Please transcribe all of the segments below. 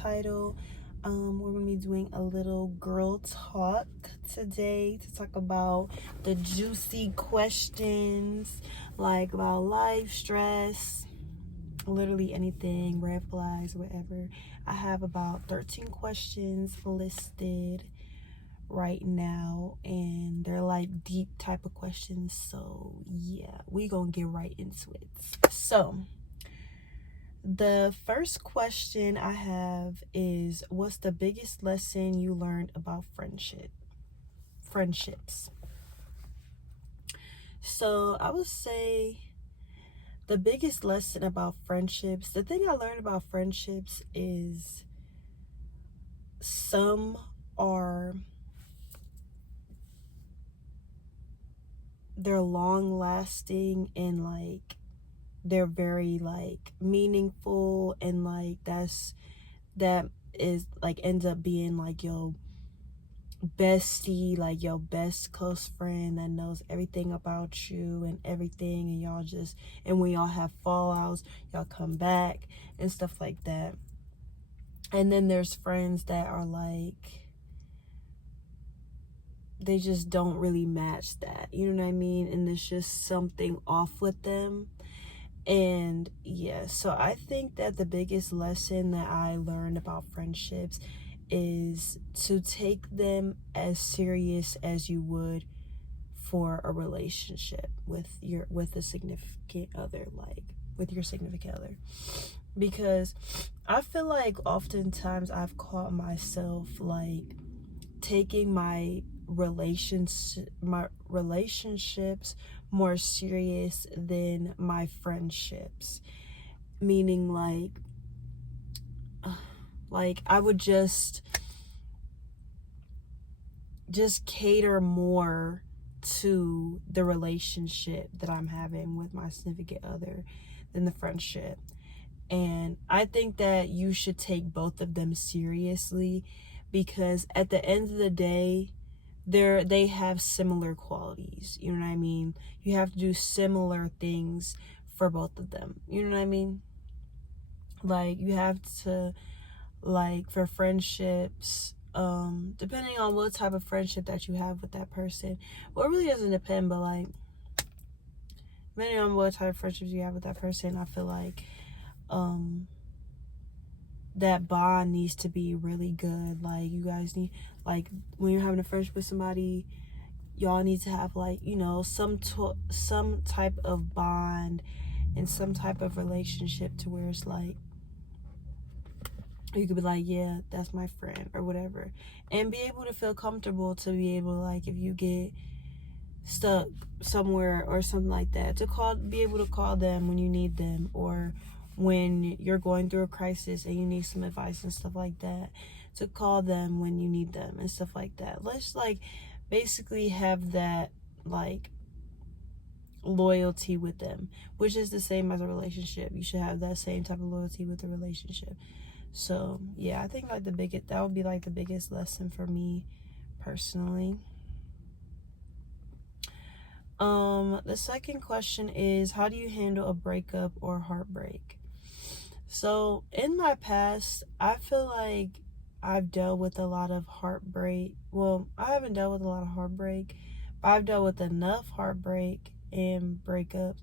title. We're gonna be doing a little girl talk today to talk about the juicy questions, like about life, stress, literally anything, red flags, whatever. I have about 13 questions listed right now, and they're like deep type of questions, so yeah, we gonna get right into it. So the first question I have is, what's the biggest lesson you learned about friendships? So I would say the biggest lesson about friendships, the thing I learned about friendships is some are, they're long lasting and like they're very like meaningful, and like that is like ends up being like your bestie, like your best close friend that knows everything about you and everything, and y'all just, and when y'all have fallouts, y'all come back and stuff like that. And then there's friends that are like, they just don't really match that, you know what I mean, and it's just something off with them. And yeah, so I think that the biggest lesson that I learned about friendships is to take them as serious as you would for a relationship with a significant other, like with your significant other. Because I feel like oftentimes I've caught myself like taking my relationships more serious than my friendships, meaning like I would just cater more to the relationship that I'm having with my significant other than the friendship. And I think that you should take both of them seriously, because at the end of the day, they have similar qualities, you know what I mean? You have to do similar things for both of them, you know what I mean? Like you have to, like for friendships, depending on what type of friendship that you have with that person, well, it really doesn't depend, but like depending on what type of friendships you have with that person, I feel like that bond needs to be really good. Like you guys need, like when you're having a friendship with somebody, y'all need to have like, you know, some type of bond and some type of relationship to where it's like you could be like, yeah, that's my friend or whatever, and be able to feel comfortable to be able to, like, if you get stuck somewhere or something like that, to be able to call them when you need them, or when you're going through a crisis and you need some advice and stuff like that, to call them when you need them and stuff like that. Let's like basically have that like loyalty with them, which is the same as a relationship. You should have that same type of loyalty with a relationship. So yeah, I think like that would be like the biggest lesson for me personally. The second question is, how do you handle a breakup or heartbreak? So in my past, I feel like I've dealt with a lot of heartbreak. Well, I haven't dealt with a lot of heartbreak, but I've dealt with enough heartbreak and breakups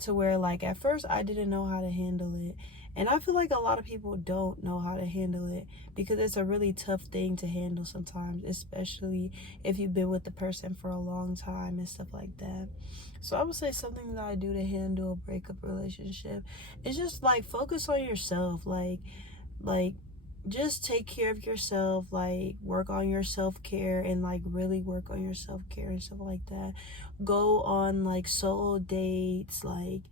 to where like at first I didn't know how to handle it. And I feel like a lot of people don't know how to handle it, because it's a really tough thing to handle sometimes, especially if you've been with the person for a long time and stuff like that. So I would say something that I do to handle a breakup relationship is just like focus on yourself. Like just take care of yourself, like work on your self-care, and like really work on your self-care and stuff like that. Go on like solo dates, like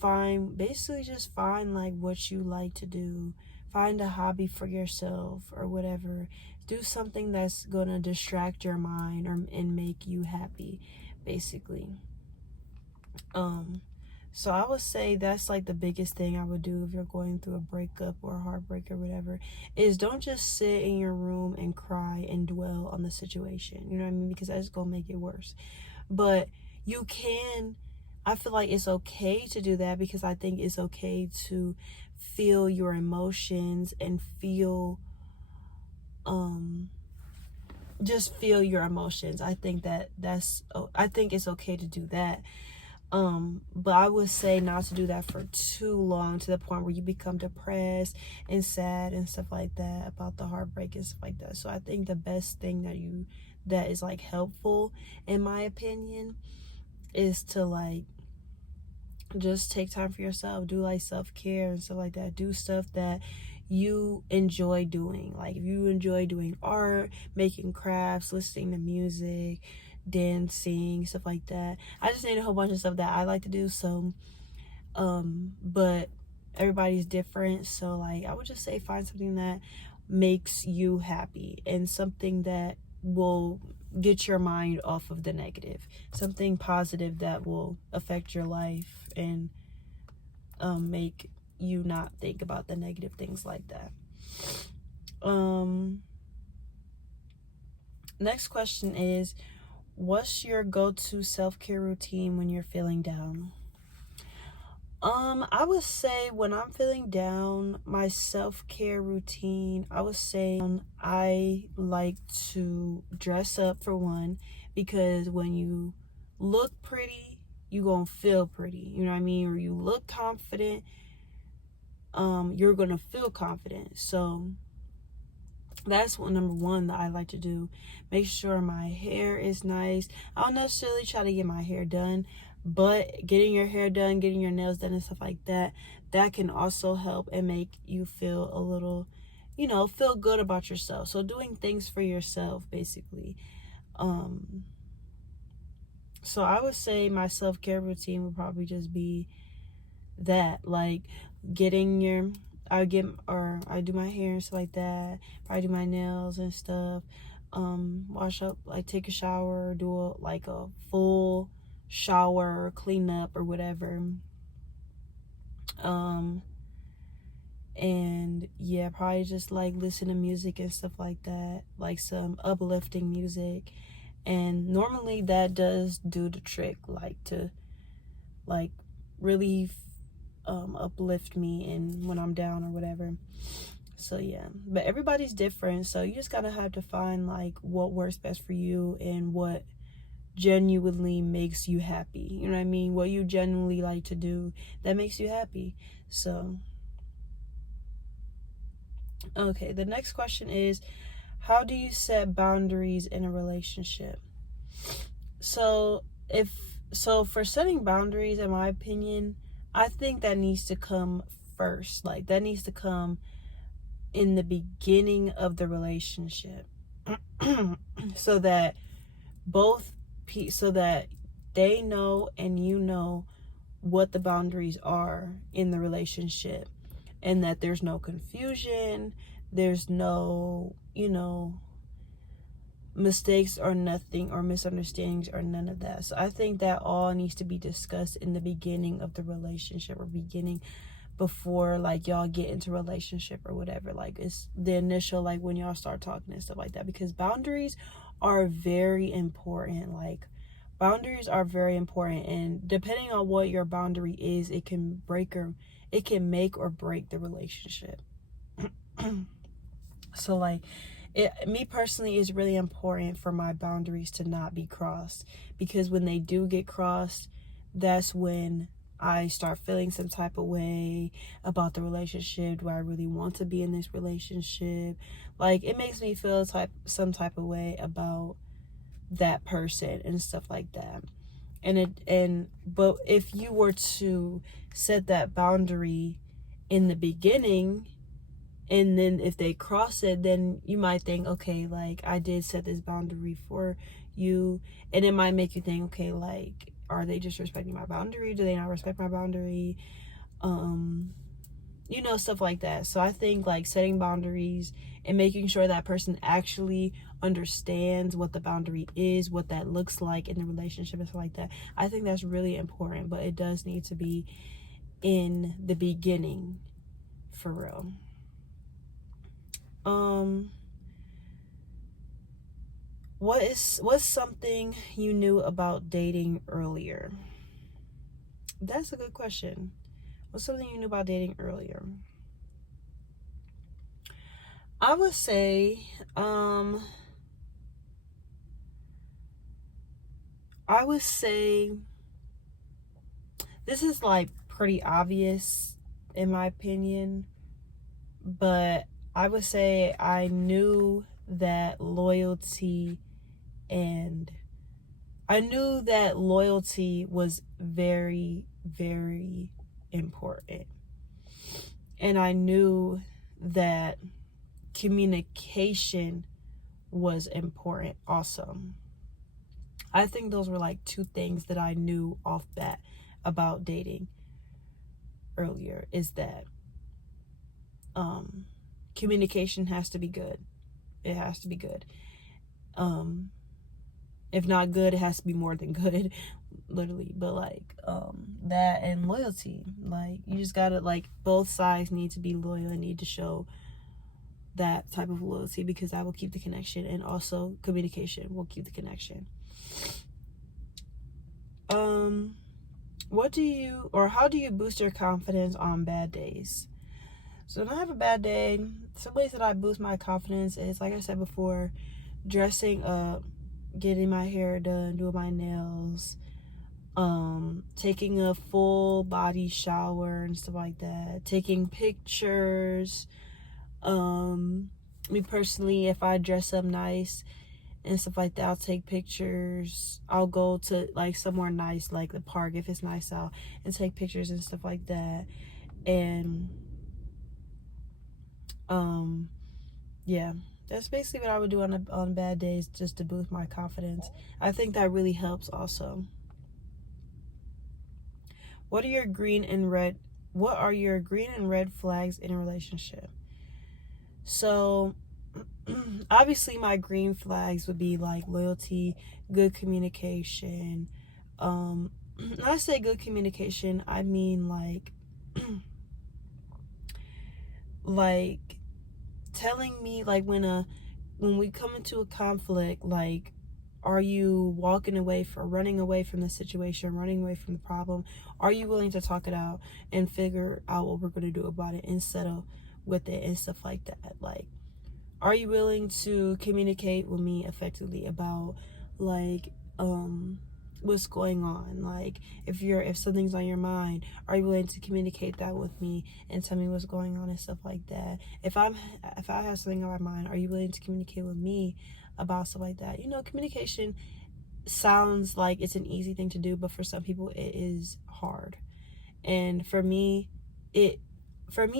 find like what you like to do. Find a hobby for yourself or whatever. Do something that's gonna distract your mind and make you happy, basically. So I would say that's like the biggest thing I would do if you're going through a breakup or a heartbreak or whatever, is don't just sit in your room and cry and dwell on the situation, you know what I mean? Because that's gonna make it worse. But I feel like it's okay to do that, because I think it's okay to feel your emotions and feel just feel your emotions. I think I think it's okay to do that. But I would say not to do that for too long, to the point where you become depressed and sad and stuff like that about the heartbreak and stuff like that. So I think the best thing that is like helpful, in my opinion, is to like just take time for yourself. Do like self-care and stuff like that. Do stuff that you enjoy doing. Like if you enjoy doing art, making crafts, listening to music, dancing, stuff like that. I just named a whole bunch of stuff that I like to do. So but everybody's different, so like I would just say find something that makes you happy and something that will get your mind off of the negative, something positive that will affect your life and make you not think about the negative things like that. Next question is, what's your go-to self-care routine when you're feeling down? I would say when I'm feeling down, my self-care routine, I would say I like to dress up, for one, because when you look pretty, you gonna feel pretty, you know what I mean? Or you look confident, you're gonna feel confident. So that's number one that I like to do. Make sure my hair is nice. I don't necessarily try to get my hair done, but getting your hair done, getting your nails done and stuff like that, that can also help and make you feel a little, feel good about yourself. So doing things for yourself, basically. So I would say my self-care routine would probably just be that, like I do my hair and stuff like that. I do my nails and stuff. Wash up, like take a shower, do a full shower, clean up or whatever. And yeah, probably just like listen to music and stuff like that, like some uplifting music. And normally that does do the trick, like to like really uplift me and when I'm down or whatever. So yeah, but everybody's different, so you just gotta have to find like what works best for you and what genuinely makes you happy, you know what I mean? What you genuinely like to do that makes you happy. So okay, the next question is, how do you set boundaries in a relationship? So for setting boundaries, in my opinion, I think that needs to come first. Like that needs to come in the beginning of the relationship. so that so that they know and you know what the boundaries are in the relationship, and that there's no confusion, there's no, mistakes or nothing, or misunderstandings or none of that. So I think that all needs to be discussed in the beginning of the relationship, or beginning before like y'all get into relationship or whatever. Like it's the initial, like when y'all start talking and stuff like that, because boundaries are very important. Like boundaries are very important, and depending on what your boundary is, it can make or break the relationship. So like me personally, is really important for my boundaries to not be crossed, because when they do get crossed, that's when I start feeling some type of way about the relationship. Do I really want to be in this relationship? Like it makes me feel some type of way about that person and stuff like that. But if you were to set that boundary in the beginning, and then if they cross it, then you might think, okay, like I did set this boundary for you, and it might make you think, okay, like, are they just respecting my boundary? Do they not respect my boundary? Stuff like that. So I think like setting boundaries and making sure that person actually understands what the boundary is, what that looks like in the relationship and stuff like that, I think that's really important. But it does need to be in the beginning, for real. What's something you knew about dating earlier? That's a good question. What's something you knew about dating earlier? I would say, this is like pretty obvious in my opinion, but I would say I knew that loyalty was very, very important. And I knew that communication was important also. I think those were like two things that I knew off bat about dating earlier, is that communication has to be good. It has to be good. If not good, it has to be more than good, literally. But like that and loyalty, like you just gotta, like, both sides need to be loyal and need to show that type of loyalty, because that will keep the connection, and also communication will keep the connection. How do you boost your confidence on bad days? So when I have a bad day, some ways that I boost my confidence is, like I said before, dressing up, getting my hair done, doing my nails, taking a full body shower and stuff like that, taking pictures. Me personally, if I dress up nice and stuff like that, I'll take pictures. I'll go to like somewhere nice, like the park if it's nice out, and take pictures and stuff like that. And yeah, that's basically what I would do on bad days, just to boost my confidence. I think that really helps also. What are your green and red flags in a relationship? So obviously my green flags would be like loyalty, good communication. When I say good communication, I mean like like telling me, like, when we come into a conflict, like, are you running away from the situation, running away from the problem? Are you willing to talk it out and figure out what we're going to do about it and settle with it and stuff like that? Like, are you willing to communicate with me effectively about, like, what's going on? Like, if something's on your mind, are you willing to communicate that with me and tell me what's going on and stuff like that? If I have something on my mind, are you willing to communicate with me about stuff like that? Communication sounds like it's an easy thing to do, but for some people it is hard. And for me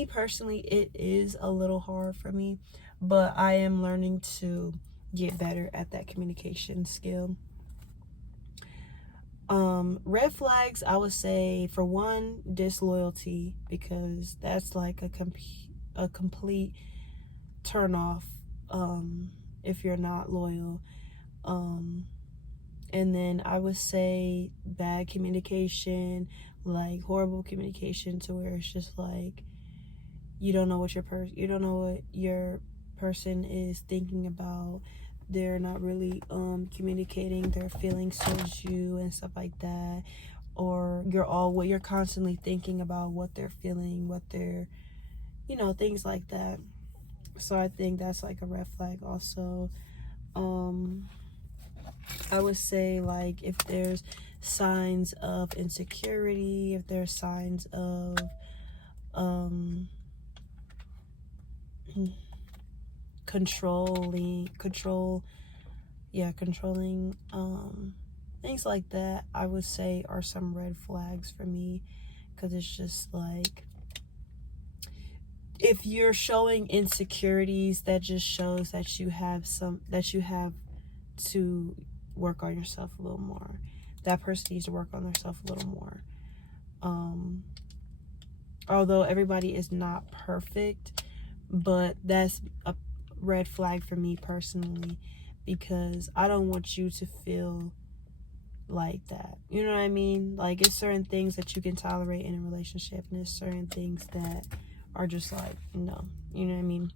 personally, it is a little hard for me, but I am learning to get better at that communication skill. Red flags, I would say, for one, disloyalty, because that's like a complete turn off if you're not loyal. And then I would say bad communication, like horrible communication, to where it's just like you don't know what your person is thinking about. They're not really communicating their feelings towards you and stuff like that, or you're constantly thinking about what they're feeling, what they're, things like that. So I think that's like a red flag also. I would say, like, if there's signs of insecurity, if there's signs of controlling things like that, I would say are some red flags for me, because it's just like, if you're showing insecurities, that just shows that you have to work on yourself a little more. That person needs to work on themselves a little more. Although everybody is not perfect, but that's a red flag for me personally, because I don't want you to feel like that. You know what I mean? Like, it's certain things that you can tolerate in a relationship, and there's certain things that are just like, no. You know what I mean?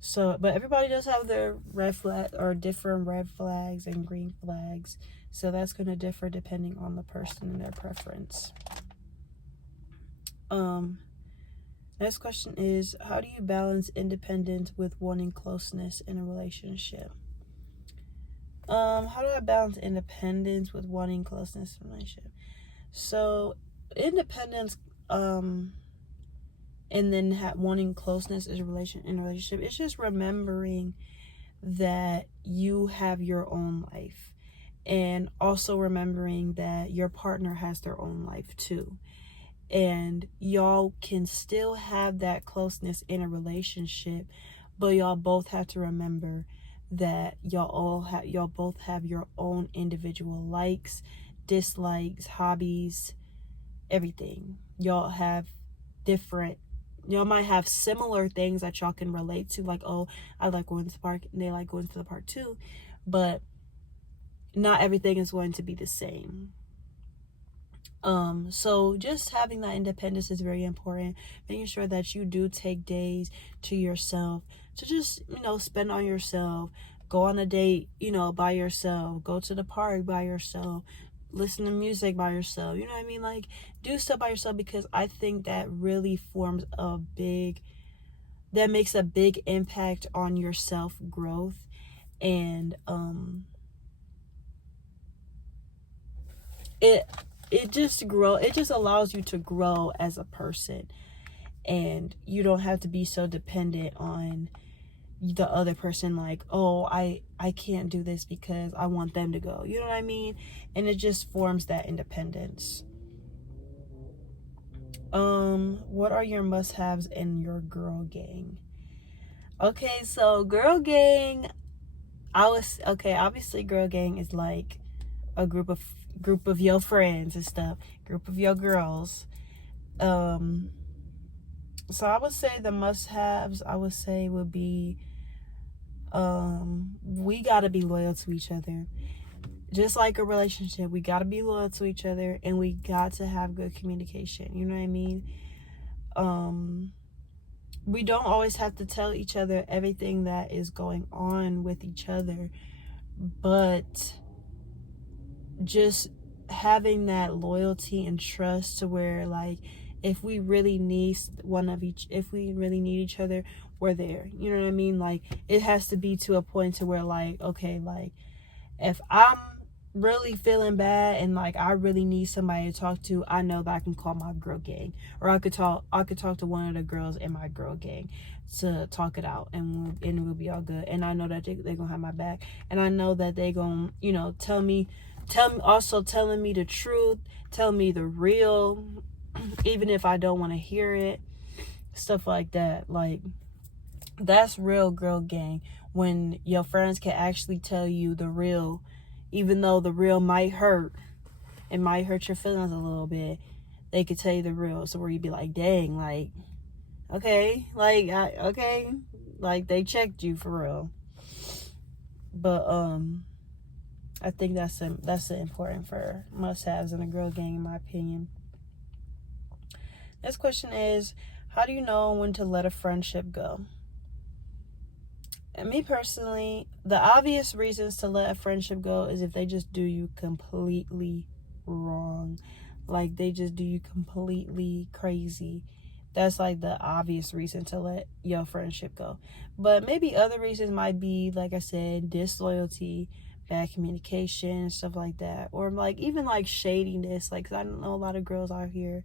So, but everybody does have their red flag, or different red flags and green flags. So that's going to differ depending on the person and their preference. Next question is, how do you balance independence with wanting closeness in a relationship? How do I balance independence with wanting closeness in a relationship? So, independence, and then wanting closeness in a relationship, it's just remembering that you have your own life, and also remembering that your partner has their own life too, and y'all can still have that closeness in a relationship, but y'all both have to remember that y'all both have your own individual likes, dislikes, hobbies, everything. Y'all have different, y'all might have similar things that y'all can relate to, like, oh, I like going to the park and they like going to the park too, but not everything is going to be the same. So just having that independence is very important. Making sure that you do take days to yourself to just, spend on yourself. Go on a date, by yourself. Go to the park by yourself. Listen to music by yourself. You know what I mean? Like, do stuff by yourself, because I think that really makes a big impact on your self growth. And it just allows you to grow as a person, and you don't have to be so dependent on the other person, like, oh, I can't do this because I want them to go, you know what I mean? And it just forms that independence. What are your must-haves in your girl gang? Okay, so girl gang, obviously girl gang is like a group of your friends and stuff, group of your girls. So I would say the must-haves, would be, we gotta be loyal to each other. Just like a relationship, we gotta be loyal to each other, and we got to have good communication. You know what I mean? We don't always have to tell each other everything that is going on with each other, but just having that loyalty and trust to where, like, if we really need each other, we're there. You know what I mean? Like, it has to be to a point to where, like, okay, like, if I'm really feeling bad and, like, I really need somebody to talk to, I know that I can call my girl gang, or I could talk to one of the girls in my girl gang to talk it out, and we'll be all good. And I know that they're gonna have my back, and I know that they gonna, telling me the truth, tell me the real, even if I don't want to hear it, stuff like that. Like, that's real girl gang, when your friends can actually tell you the real, even though the real might hurt. It might hurt your feelings a little bit. They could tell you the real, so where you'd be like, dang, like, okay, like, okay, like, they checked you for real. But I think that's important for must-haves in a girl gang, in my opinion. Next question is, how do you know when to let a friendship go? And me personally, the obvious reasons to let a friendship go is if they just do you completely wrong. Like, they just do you completely crazy. That's like the obvious reason to let your friendship go. But maybe other reasons might be, like I said, disloyalty, bad communication, stuff like that. Or, like, even like shadiness. Like, 'cause I know a lot of girls out here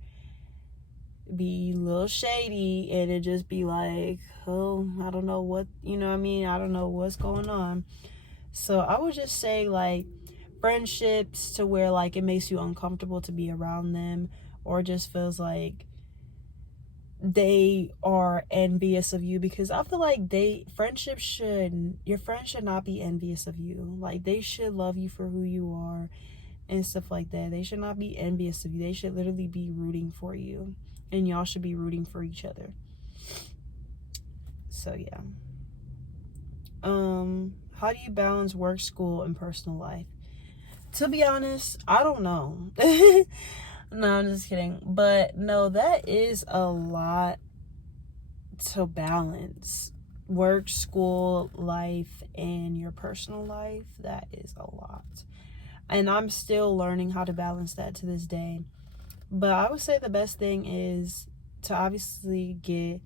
be a little shady, and it just be like, oh, I don't know what, I don't know what's going on. So I would just say, like, friendships to where, like, it makes you uncomfortable to be around them, or just feels like they are envious of you, because I feel like your friends should not be envious of you. Like, they should love you for who you are and stuff like that. They should not be envious of you. They should literally be rooting for you, and y'all should be rooting for each other. So yeah. How do you balance work, school, and personal life? To be honest, I don't know. No, I'm just kidding. But no, that is a lot to balance. Work, school, life, and your personal life. That is a lot. And I'm still learning how to balance that to this day. But I would say the best thing is to obviously get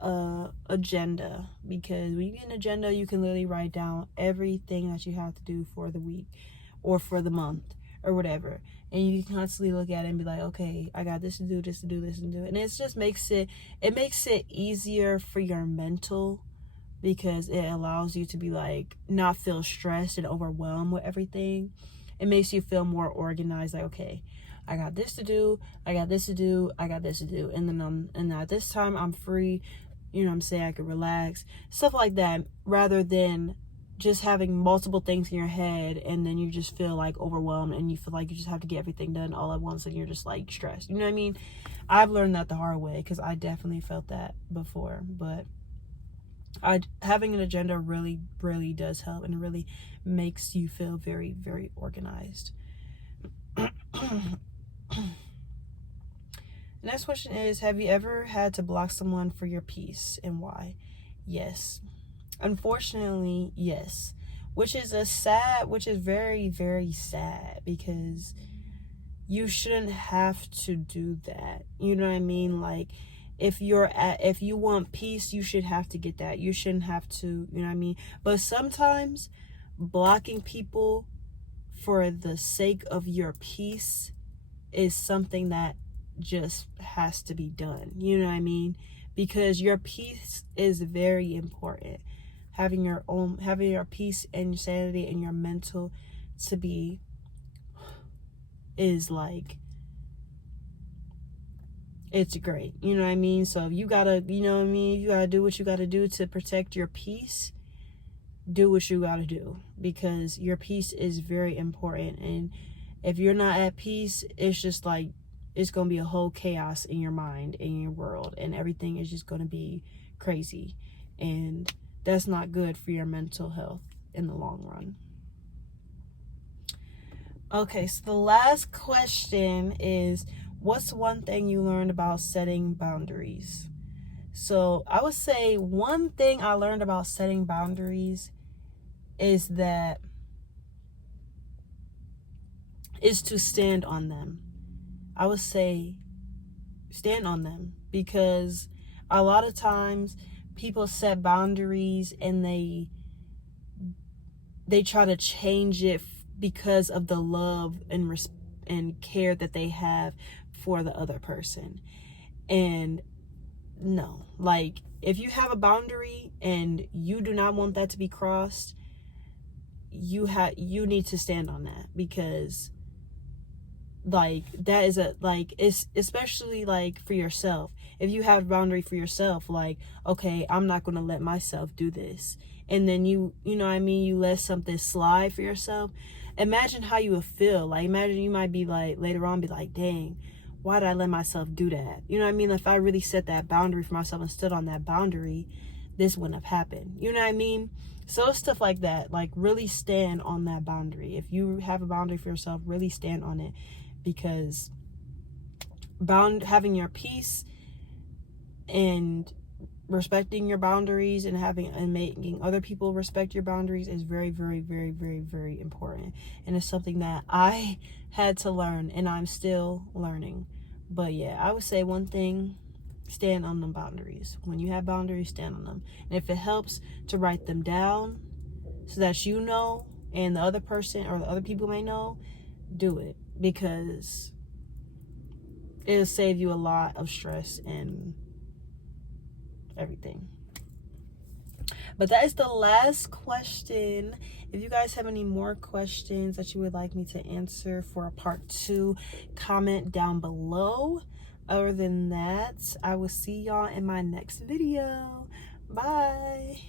a agenda, because when you get an agenda, you can literally write down everything that you have to do for the week or for the month or whatever, and you can constantly look at it and be like, okay, I got this to do, this to do, this to do, and it just makes it easier for your mental, because it allows you to be like, not feel stressed and overwhelmed with everything. It makes you feel more organized, like, okay, I got this to do, I got this to do, I got this to do, and then and at this time I'm free, you know what I'm saying, I can relax, stuff like that, rather than just having multiple things in your head and then you just feel like overwhelmed and you feel like you just have to get everything done all at once and you're just like stressed. You know what I mean? I've learned that the hard way, because I definitely felt that before, but having an agenda really does help, and it really makes you feel very, very organized. Next question is, have you ever had to block someone for your peace, and why? Yes. Unfortunately, yes. Which is very, very sad, because you shouldn't have to do that. You know what I mean? Like, if you want peace, you should have to get that. You shouldn't have to, you know what I mean? But sometimes blocking people for the sake of your peace is something that just has to be done. You know what I mean? Because your peace is very important. Having your peace and your sanity and your mental to be is like, it's great. You know what I mean? So if you gotta, you know what I mean, you gotta do what you gotta do to protect your peace, do what you gotta do, because your peace is very important. And if you're not at peace, it's just like, it's gonna be a whole chaos in your mind, in your world, and everything is just gonna be crazy, and that's not good for your mental health in the long run. Okay, so the last question is, what's one thing you learned about setting boundaries? So I would say one thing I learned about setting boundaries is to stand on them. I would say stand on them, because a lot of times people set boundaries and they try to change it because of the love and care that they have for the other person. And no, like, if you have a boundary and you do not want that to be crossed, you need to stand on that, because like, that is it's especially like for yourself. If you have a boundary for yourself, like, okay, I'm not going to let myself do this, and then you know what I mean, you let something slide for yourself, imagine how you would feel. Like, imagine you might be like, later on, be like, dang, why did I let myself do that? You know what I mean? If I really set that boundary for myself and stood on that boundary, this wouldn't have happened. You know what I mean? So stuff like that, like, really stand on that boundary. If you have a boundary for yourself, really stand on it, because having your peace and respecting your boundaries and making other people respect your boundaries is very, very, very, very, very important. And it's something that I had to learn, and I'm still learning. But yeah, I would say one thing, stand on them boundaries. When you have boundaries, stand on them. And if it helps to write them down so that you know and the other person or the other people may know, do it, because it'll save you a lot of stress and everything. But that is the last question. If you guys have any more questions that you would like me to answer for a part 2, comment down below. Other than that, I will see y'all in my next video. Bye.